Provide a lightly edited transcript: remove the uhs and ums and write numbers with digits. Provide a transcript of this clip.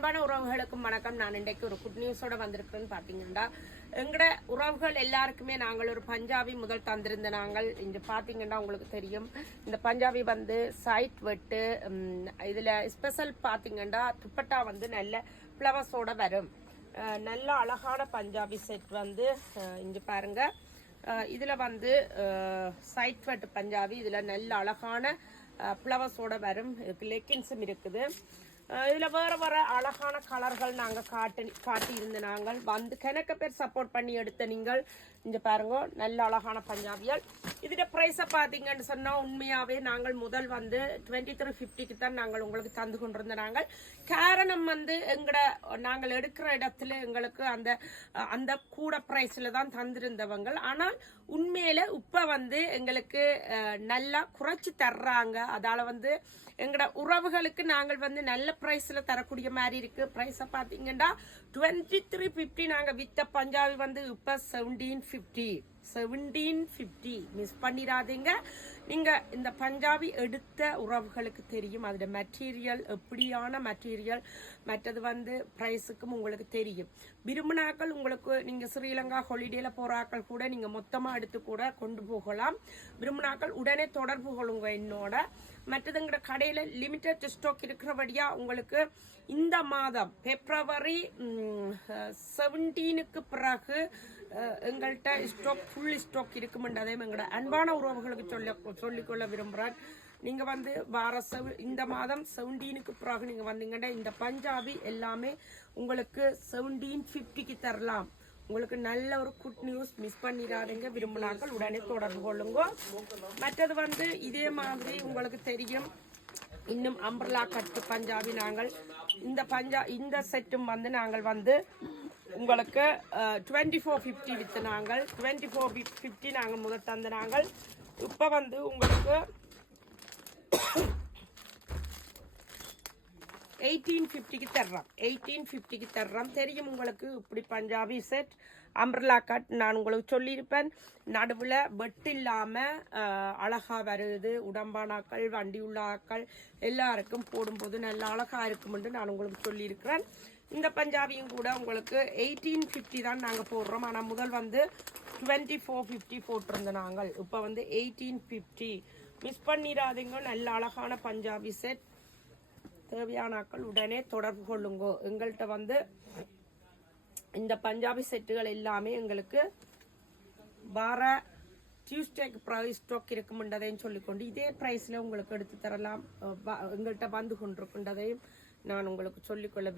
அன்பான உறவுகளுக்கும் வணக்கம். நான் இன்றைக்கு ஒரு குட் நியூஸோட வந்திருக்கிறேன்னு பாத்தீங்கன்னா, எங்கட உறவுகள் எல்லாருக்குமே நாங்கள் ஒரு பஞ்சாபி முதல் தந்திருந்த நாங்கள் இங்க பாத்தீங்கன்னா உங்களுக்கு தெரியும். இந்த பஞ்சாபி வந்து சைட் வெட்டு, இதுல ஸ்பெஷல் பாத்தீங்கன்னா துப்பட்டா வந்து நல்ல பிளவர்ஸோட வரும். நல்ல அழகான பஞ்சாபி செட் வந்து இங்க பாருங்க. இதுல வந்து சைட் வெட்டு பஞ்சாபி, இதுல நல்ல அழகான பிளவர்ஸோட வரும். லெக்கின்ஸும் இருக்குது. இதுல வேற வேற அழகான கலர்கள் நாங்க காட்டி இருந்த நாங்கள் வந்து கணக்க பேர் சப்போர்ட் பண்ணி எடுத்த நீங்கள் இங்க பாருங்க, நல்ல அழகான பஞ்சாபியால். இதோட பிரைஸ பாத்தீங்கன்னு சொன்னா உண்மையாவே நாங்கள் முதல் வந்து 2350க்கு தான் நாங்கள் உங்களுக்கு தந்து கொண்டிருந்த நாங்கள். காரணம் வந்து நாங்கள் எடுக்கிற இடத்துல எங்களுக்கு அந்த கூட பிரைஸ்ல தான் தந்திருந்தவங்க. ஆனால் உண்மையில இப்ப வந்து எங்களுக்கு நல்லா குறைச்சு தர்றாங்க. அதால வந்து எங்கட உறவுகளுக்கு நாங்கள் வந்து நல்ல பிரைஸ்ல தரக்கூடிய மாதிரி இருக்கு. பிரைஸ பாத்தீங்கன்னா 2350 நாங்க வித்த பஞ்சாபி வந்து இப்ப 1750 மிஸ் பண்ணிடாதீங்க. நீங்க இந்த பஞ்சாபி எடுத்த உறவுகளுக்கு தெரியும் அதோட மெட்டீரியல் எப்படியான மெட்டீரியல், மற்றது வந்து பிரைஸுக்கும் உங்களுக்கு தெரியும். விரும்பினாக்கள் உங்களுக்கு நீங்க ஸ்ரீலங்கா ஹாலிடேல போறாக்கள் கூட நீங்க மொத்தமா எடுத்து கூட கொண்டு போகலாம். விரும்பினாக்கள் உடனே தொடர்பு கொள்ளுங்க என்னோட. மற்றதுங்கிற கடையில லிமிடெட் ஸ்டாக் இருக்கிறபடியா உங்களுக்கு இந்த மாதம் பிப்ரவரி 17க்கு பிறகு எங்கள்கிட்ட ஸ்டாக் ஃபுல் ஸ்டாக் இருக்குமென்றதையும் எங்களோட அன்பான உறவுகளுக்கு சொல்லிக்கொள்ள விரும்புகிறேன். நீங்க வந்து இந்த மாதம் 17க்கு பிறகு நீங்க வந்தீங்கன்னா இந்த பஞ்சாபி எல்லாமே உங்களுக்கு 1750க்கு தரலாம். உங்களுக்கு நல்ல ஒரு குட் நியூஸ், மிஸ் பண்ணிடாதீங்க. விரும்பினாக்கள் உடனே தொடர்பு கொள்ளுங்க. மற்றது வந்து இதே மாதிரி உங்களுக்கு தெரியும் இன்னும் அம்பர்லா கட்டு பஞ்சாபி நாங்கள் இந்த செட்டும் வந்து நாங்கள் வந்து உங்களுக்கு 2450 வித்து நாங்கள் 2450 நாங்கள் முதல் தந்த நாங்கள் இப்ப வந்து உங்களுக்கு 1850க்கு தர்றோம். 1850க்கு தர்றோம். தெரியும் உங்களுக்கு இப்படி பஞ்சாபி செட் அம்பர்லா கட் நான் உங்களுக்கு சொல்லியிருப்பேன். நடுவில் வெட்டு இல்லாம அழகா வருது. உடம்பானாக்கள் வண்டி உள்ள ஆக்கள் எல்லாருக்கும் போடும்போது நல்ல அழகா இருக்கும் என்று நான் உங்களுக்கு சொல்லியிருக்கிறேன். இந்த பஞ்சாபியும் கூட உங்களுக்கு 1850 தான் நாங்க போடுறோம். ஆனா முதல் வந்து 2450 போட்டிருந்த நாங்கள் இப்ப வந்து 1850 மிஸ் பண்ணிடாதீங்க. நல்ல அழகான பஞ்சாபி செட். தேவையானாக்கள் உடனே தொடர்பு கொள்ளுங்க. எங்கள்கிட்ட வந்து இந்த பஞ்சாபி செட்டுகள் எல்லாமே எங்களுக்கு வார டியூஸ்டேக்கு ப்ரைஸ் ஸ்டாக் இருக்கும்ன்றதையும் சொல்லிக்கொண்டு இதே பிரைஸ்ல உங்களுக்கு எடுத்து தரலாம். எங்கள்கிட்ட வந்து கொண்டிருக்கின்றதையும் நான் உங்களுக்கு சொல்லிக்கொள்ள